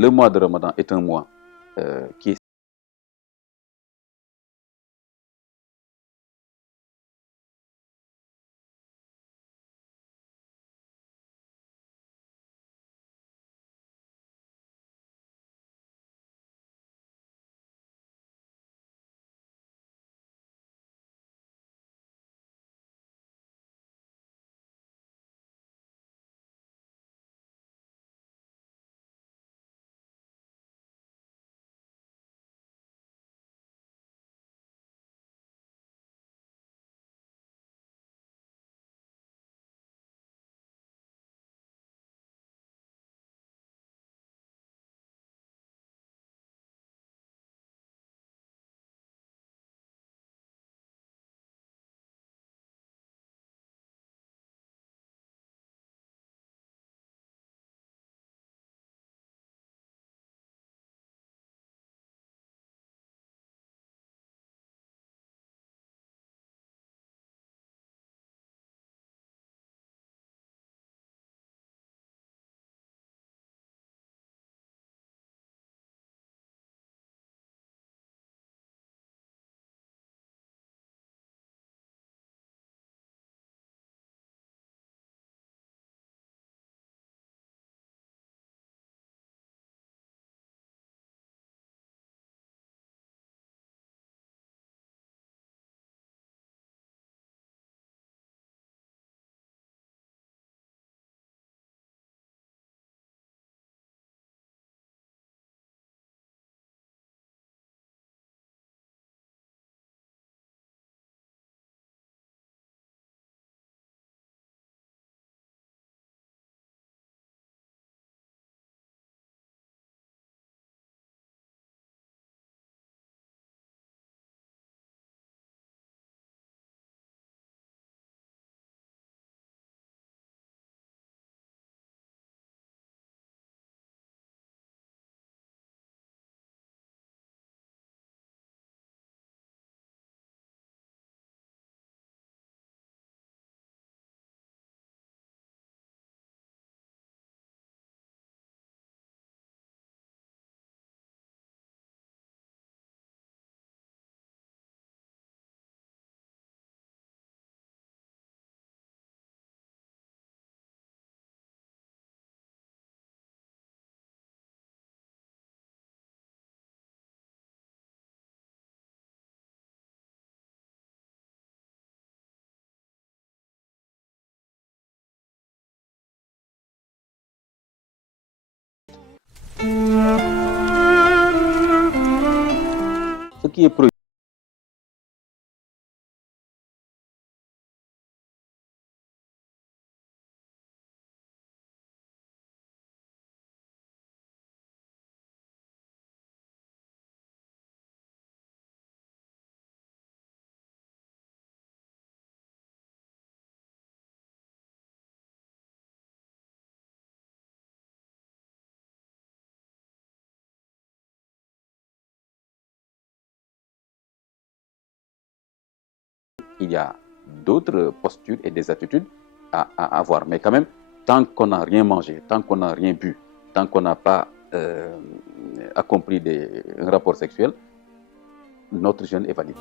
le mois de Ramadan est un mois qui est ce qui est prohibé. Il y a d'autres postures et des attitudes à avoir. Mais quand même, tant qu'on n'a rien mangé, tant qu'on n'a rien bu, tant qu'on n'a pas accompli un rapport sexuel, notre jeûne est valide.